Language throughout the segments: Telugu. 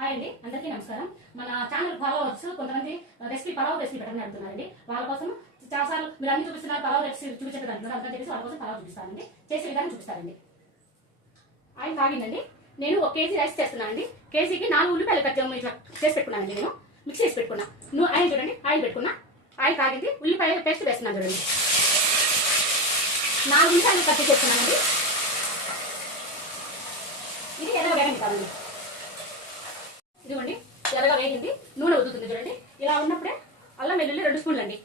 హాయ్ అండి, అందరికీ నమస్కారం. మన ఛానల్ ఫాలోవర్స్ కొంతమంది పలావ్ రెసిపీ పెట్టమని అడుగుతున్నారండి. వాళ్ళ కోసం చాలాసార్లు మీరు అన్ని చూపిస్తున్నారు, పలావ్ రెసిపీ చూపించడం అంటున్నారు. అంతా చెప్పేసి వాళ్ళ కోసం పలావ్ చూపిస్తానండి. చేసే విధానం చూపిస్తారండి. ఆయిల్ కాగిందండి. నేను 1 కేజీ రైస్ చేస్తున్నానండి. కేజీకి 4 ఉల్లిపాయలు ఇట్లా చేసి పెట్టుకున్నానండి. నేను మిక్స్ చేసి పెట్టుకున్నా. ఆయిల్ చూడండి, ఆయిల్ పెట్టుకున్నా. ఆయిల్ కాగింది. ఉల్లిపాయలు పేస్ట్ వేస్తున్నాను చూడండి. 4 ఉల్లిపాయలు కట్ చేసుకున్నానండి. ఇది ఎర్రగా వేగనివ్వాలండి. ఇదిగోండి, ఎర్రగా వేగింది. నూనె వదులుతుంది చూడండి. ఇలా ఉన్నప్పుడే అల్లం వెల్లుల్లి 2 స్పూన్లు అండి.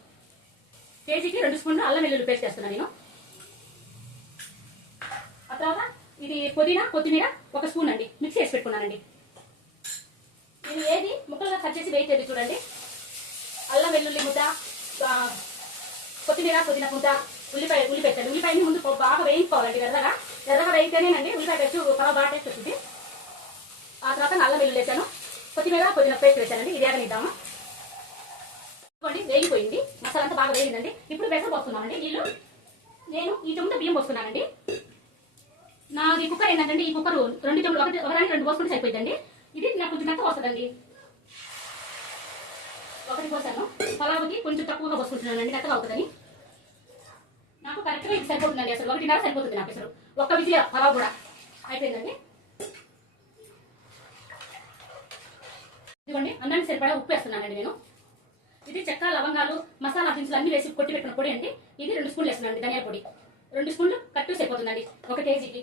కేజీకి 2 స్పూన్లు అల్లం వెల్లుల్లి పేస్ట్ చేస్తున్నాను నేను. ఆ తర్వాత ఇది పుదీనా కొత్తిమీర 1 స్పూన్ అండి మిక్స్ చేసి పెట్టుకున్నానండి. ఇది ఏది ముక్కలుగా కట్ చేసి వేయలేదు చూడండి. అల్లం వెల్లుల్లి ముద్ద, కొత్తిమీర పుదీనా ముద్ద, ఉల్లిపాయని ముందు బాగా వేయించుకోవాలండి. ఎర్రగా వేయితేనేనండి ఉల్లిపాయ పేస్ట్ బాగా టేస్ట్ వస్తుంది. ఆ తర్వాత అల్లం వెల్లుల్లి వేసాను, కొత్తిమీర పుదీనా పేస్ట్ వేసానండి. ఇది వేగనిద్దాము. వేగిపోయింది, మసాలా అంతా బాగా వేగిందండి. ఇప్పుడు బెసరు పోస్తున్నామండి. నీళ్ళు నేను ఈ చెంబుతో బియ్యం పోస్తున్నానండి. నాది కుక్కర్ ఏంటంటే ఈ కుక్కర్ 2 చెంబులు ఒకదానికి 2 పోసుకుంటే సరిపోయిందండి. ఇది నాకు కొంచెం మెత్త వస్తుందండి. 1 పోసాను. పలావుకి కొంచెం తక్కువగా పోసుకుంటున్నానండి, మెత్తగా అవుతుందని. నాకు కరెక్ట్గా ఇది సరిపోతుందండి. అసలు 1:30 సరిపోతుంది నాకు. అసలు 1 విజిల్ పలావ్ కూడా అయిపోయిందండి. ఇదిగోండి, అన్నానికి సరిపడా ఉప్పు వేస్తున్నానండి నేను. ఇది చెక్క లవంగాలు మసాలా దినుసులు అన్ని వేసి కొట్టి పెట్టిన పొడి అండి. ఇది 2 స్పూన్లు వేస్తున్నానండి. ధనియాల పొడి 2 స్పూన్లు కట్టు సరిపోతుందండి 1 కేజీకి.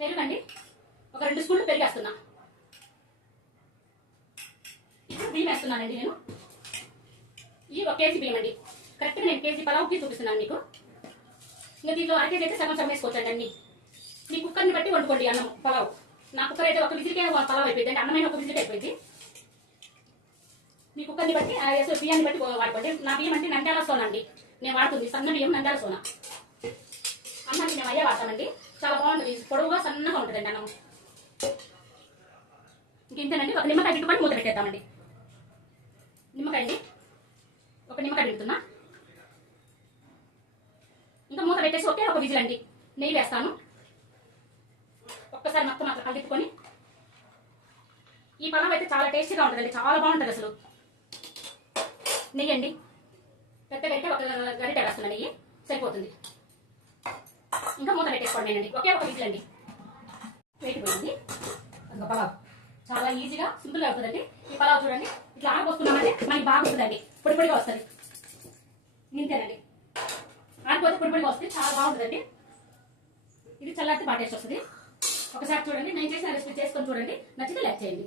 పెరుగండి, ఒక 2 స్పూన్లు పెరుగు వేస్తున్నా. ఇప్పుడు బియ్యం వేస్తున్నానండి నేను. ఈ 1 కేజీ బియ్యం అండి. కరెక్ట్గా నేను కేజీ పలావుకి చూపిస్తున్నాను మీకు. ఇంకా దీంట్లో 1/2 కేజీ అయితే సగం వేసుకోవచ్చండి అన్ని. మీ కుక్కర్ని బట్టి వండుకోండి అన్నం పలావ్. నా కుక్కర్ అయితే 1 విజిల్కే పలావ్ అయిపోయింది అండి. అన్నమైన 1 విజిల్కి అయిపోయింది. మీ కుక్కర్ని బట్టి బియ్యాన్ని బట్టి వాడుకోండి. నా బియ్యం అంటే నంద్యాల సోనా అండి నేను వాడుతుంది. సన్న బియ్యం నంద్యాల సోనా. అన్నానికి మేము అయ్యే వాడతామండి. చాలా బాగుంటుంది, పొడవుగా సన్నగా ఉంటుందండి అన్నం. ఇంకేంటండి, 1 నిమ్మకాయ పిండుకొని మూత పెట్టేద్దామండి. నిమ్మకాయ అండి, 1 నిమ్మకాయ పిండుతున్నా. ఇంకా మూత పెట్టేసి 1 విజిల్ అండి. నెయ్యి వేస్తాను. ఒక్కసారి మొత్తం అట్లా కలిపుకొని. ఈ పలావ్ అయితే చాలా టేస్టీగా ఉంటుందండి, చాలా బాగుంటుంది అసలు. నెయ్యి అండి, పెద్దగా అయితే 1 గరిటె వేస్తున్నా. నెయ్యి సరిపోతుంది. ఇంకా మూత పెట్టేసుకోండి. 1 విజిల్ అండి. వేగిపోయింది. ఇంకా పలావ్ చాలా ఈజీగా సింపుల్గా అవుతుందండి. ఈ పలావ్ చూడండి, ఇట్లా ఆడిపోస్తున్నామంటే మనకి బాగా వస్తుందండి. పొడి పొడిగా వస్తుంది. ఇంతేనండి, ఆడిపోతే పొడి పొడిగా వస్తుంది, చాలా బాగుంటుందండి. ఇది చల్లారితే బాగా టేస్ట్ వస్తుంది. ఒకసారి చూడండి, నేను చేసిన రెసిపీ చేసుకొని చూడండి. నచ్చితే లైక్ చేయండి.